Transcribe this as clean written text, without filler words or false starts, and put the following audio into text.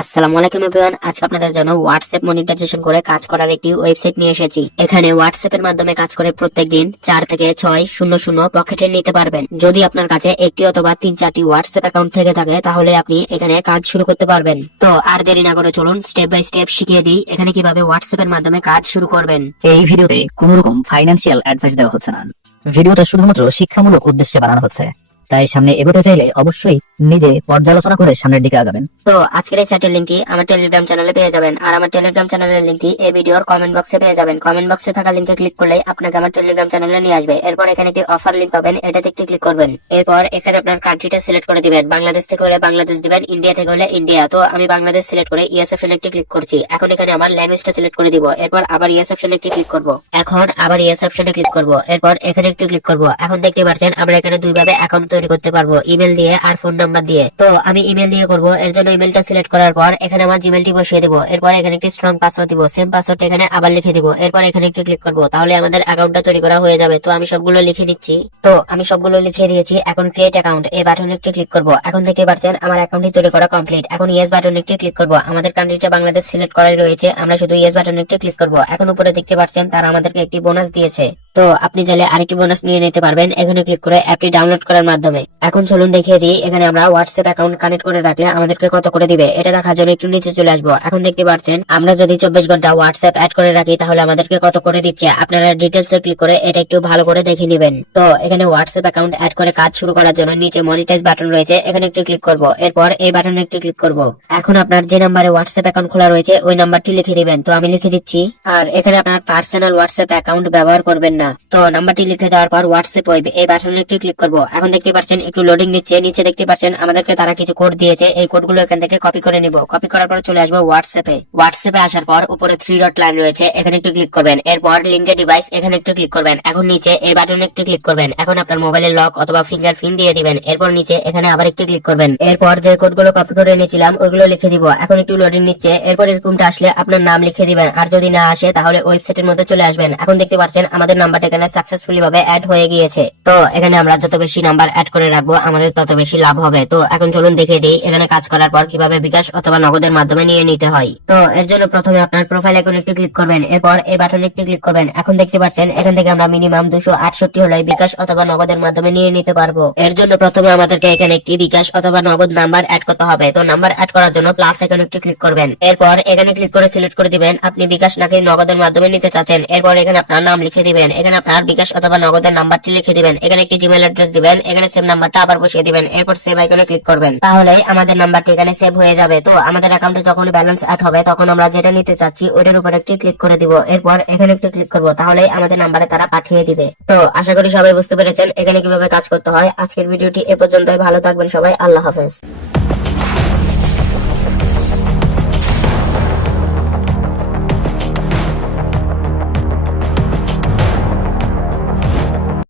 আসসালামু আলাইকুম এভরিওয়ান, আজকে আপনাদের জন্য হোয়াটসঅ্যাপ মনিটাইজেশন করে কাজ করার একটি ওয়েবসাইট নিয়ে এসেছি। এখানে হোয়াটসঅ্যাপ এর মাধ্যমে কাজ করে প্রত্যেকদিন 4 থেকে 600 পকেটে নিতে পারবেন। যদি আপনার কাছে একটি অথবা 3-4টি হোয়াটসঅ্যাপ অ্যাকাউন্ট থেকে থাকে তাহলে আপনি এখানে কাজ শুরু করতে পারবেন। তো আর দেরি না করে চলুন স্টেপ বাই স্টেপ শিখিয়ে দিই এখানে কিভাবে হোয়াটসঅ্যাপ এর মাধ্যমে কাজ শুরু করবেন। এই ভিডিওতে কোনো রকম ফাইন্যান্সিয়াল অ্যাডভাইস দেওয়া হচ্ছে না। ভিডিওটা শুধুমাত্র শিক্ষামূলক উদ্দেশ্যে বানানো হচ্ছে, তাই সামনে এগোতে চাইলে অবশ্যই নিজে পর্যালোচনা করে সামনের দিকে আগাবেন। তো আজকের এই সাইটের লিংকটি আমার টেলিগ্রাম চ্যানেলে পেয়ে যাবেন, আর আমার টেলিগ্রাম চ্যানেলের লিংকটি এই ভিডিওর কমেন্ট বক্সে পেয়ে যাবেন। কমেন্ট বক্সে থাকা লিংকে ক্লিক করলেই আপনাকে আমার টেলিগ্রাম চ্যানেলে নিয়ে আসবে। এরপর এখানে একটি অফার লিংক পাবেন, এটাতে একটি ক্লিক করবেন। এরপর এখানে আপনার কান্ট্রিটা সিলেক্ট করে দিবেন। বাংলাদেশ থেকে হলে বাংলাদেশ দিবেন, ইন্ডিয়া থেকে হলে ইন্ডিয়া। তো আমি বাংলাদেশ সিলেক্ট করে ইয়েস অপশনে একটি ক্লিক করছি। এখন এখানে আমার ল্যাঙ্গুয়েজটা সিলেক্ট করে দিব। এরপর আবার ইয়েস অপশনে একটি ক্লিক করব। এখন আবার ইয়েস অপশনে ক্লিক করব। এরপর এখানে একটু ক্লিক করব। এখন দেখতে পাচ্ছেন আমরা এখানে দুইভাবে অ্যাকাউন্ট তৈরি করতে পারবো, ইমেল দিয়ে আর ফোন নাম্বার দিয়ে। তো আমি ইমেল দিয়ে করব। এর জন্য ইমেলটা সিলেক্ট করার পর এখানে আমার জিমেলটি বসিয়ে দেব। এরপর এখানে একটি স্ট্রং পাসওয়ার্ড দিব, সেম পাসওয়ার্ড এখানে আবার লিখে দিব। এরপর এখানে একটু ক্লিক করব, তাহলে আমাদের অ্যাকাউন্টটা তৈরি করা হয়ে যাবে। তো আমি সবগুলো লিখে দিচ্ছি। তো আমি সবগুলো লিখে দিয়েছি। এখন ক্রিয়েট অ্যাকাউন্ট এই বাটনে একটু ক্লিক করব। এখন দেখতে পাচ্ছেন আমার অ্যাকাউন্টটি তৈরি করা কমপ্লিট। এখন ইয়েস বাটনে একটু ক্লিক করব। আমাদের কান্ট্রিটা বাংলাদেশ সিলেক্ট করাই রয়েছে, আমরা শুধু ইয়েস বাটনে একটু ক্লিক করব। এখন উপরে দেখতে পাচ্ছেন তারা আমাদেরকে একটি বোনাস দিয়েছে। তো আপনি চাইলে আরেকটি বোনাস নিয়ে নিতে পারবেন এখানে ক্লিক করে অ্যাপটি ডাউনলোড করার মাধ্যমে। এখন চলুন দেখিয়ে দিই এখানে আমরা হোয়াটসঅ্যাপ অ্যাকাউন্ট কানেক্ট করে রাখলে আমাদেরকে কত করে দিবে। এটা দেখার জন্য একটু নিচে চলে আসবো। এখন দেখতে পাচ্ছেন আমরা যদি 24 ঘন্টা হোয়াটসঅ্যাপ অ্যাড করে রাখি তাহলে আমাদেরকে কত করে দিচ্ছে। আপনারা ডিটেলস এ ক্লিক করে এটা একটু ভালো করে দেখে নেবেন। তো এখানে হোয়াটসঅ্যাপ অ্যাকাউন্ট অ্যাড করে কাজ শুরু করার জন্য নিচে মনিটাইজ বাটন রয়েছে, এখানে একটু ক্লিক করব। এরপর এই বাটনে একটু ক্লিক করব। এখন আপনার যে নাম্বারে হোয়াটসঅ্যাপ অ্যাকাউন্ট খোলা রয়েছে ওই নাম্বারটি লিখে দিবেন। তো আমি লিখে দিচ্ছি। আর এখানে আপনার পার্সোনাল হোয়াটসঅ্যাপ অ্যাকাউন্ট ব্যবহার করবেন না। তো নাম্বারটি লিখে দেওয়ার পর হোয়াটসঅ্যাপ ওয়েব এই বাটনে একটু ক্লিক করব। এখন দেখতে পাচ্ছেন একটু লোডিং নিচ্ছে। নিচে দেখতে পাচ্ছেন আমাদেরকে তারা কিছু কোড দিয়েছে, এই কোডগুলো এখান থেকে কপি করে নিব। কপি করার পর চলে আসবো হোয়াটসঅ্যাপে। হোয়াটসঅ্যাপে আসার পর উপরে 3 ডট লাইন রয়েছে, এখানে একটু ক্লিক করবেন। এরপর লিংকে ডিভাইস এখানে একটু ক্লিক করবেন। এখন নিচে এই বাটনে একটু ক্লিক করবেন। এখন আপনার মোবাইলের লক অথবা ফিঙ্গারপ্রিন্ট দিয়ে দিবেন। এরপর নিচে এখানে আবার একটু ক্লিক করবেন। এরপর যে কোডগুলো কপি করে নিয়েছিলাম ওইগুলো লিখে দিব। এখন একটু লোডিং নিচ্ছে। এরপর এরকমটা আসলে আপনার নাম লিখে দিবেন, আর যদি না আসে তাহলে ওয়েবসাইটের মধ্যে চলে আসবেন। এখন দেখতে পাচ্ছেন আমাদের নাম্বারটা এখানে সাকসেসফুলি ভাবে অ্যাড হয়ে গিয়েছে। তো এখানে আমরা যত বেশি নাম্বার অ্যাড করে রাখবো আমাদের তত বেশি লাভ হবে। তো এখন চলুন দেখিয়ে দিই এখানে কাজ করার পর কিভাবে বিকাশ অথবা নগদের মাধ্যমে নিয়ে নিতে হয়। তো এর জন্য প্রথমে আপনার প্রোফাইল আইকনে একটু ক্লিক করবেন। এরপর এই বাটনে একটু ক্লিক করবেন। এখন দেখতে পাচ্ছেন এখান থেকে আমরা মিনিমাম 268 হলে বিকাশ অথবা নগদের মাধ্যমে নিয়ে নিতে পারবো। এর জন্য প্রথমে আমাদেরকে এখানে একটি বিকাশ অথবা নগদ নাম্বার অ্যাড করতে হবে। তো নাম্বার অ্যাড করার জন্য প্লাস আইকনে একটু ক্লিক করবেন। এরপর এখানে ক্লিক করে সিলেক্ট করে দিবেন আপনি বিকাশ নাকি নগদের মাধ্যমে নিতে চাচ্ছেন। এরপর এখানে আপনার নাম লিখে দিবেন। এখানে আপনার বিকাশ অথবা নগদের নাম্বারটি লিখে দিবেন। এখানে একটি জিমেল অ্যাড্রেস দিবেন। এখানে সেম নাম্বারটা আবার বসিয়ে দিবেন। এরপর সেভ আইকনে ক্লিক করবেন, তাহলে আমাদের নাম্বারটি এখানে সেভ হয়ে যাবে। তো আমাদের অ্যাকাউন্টে যখন ব্যালেন্স অ্যাড হবে তখন আমরা যেটা নিতে চাচ্ছি ওটার উপর একটি ক্লিক করে দিব। এরপর এখানে একটু ক্লিক করব, তাহলে আমাদের নাম্বারে তারা পাঠিয়ে দিবে। তো আশা করি সবাই বুঝতে পেরেছেন এখানে কিভাবে কাজ করতে হয়। আজকের ভিডিওটি এ পর্যন্তই। ভালো থাকবেন সবাই, আল্লাহ হাফেজ।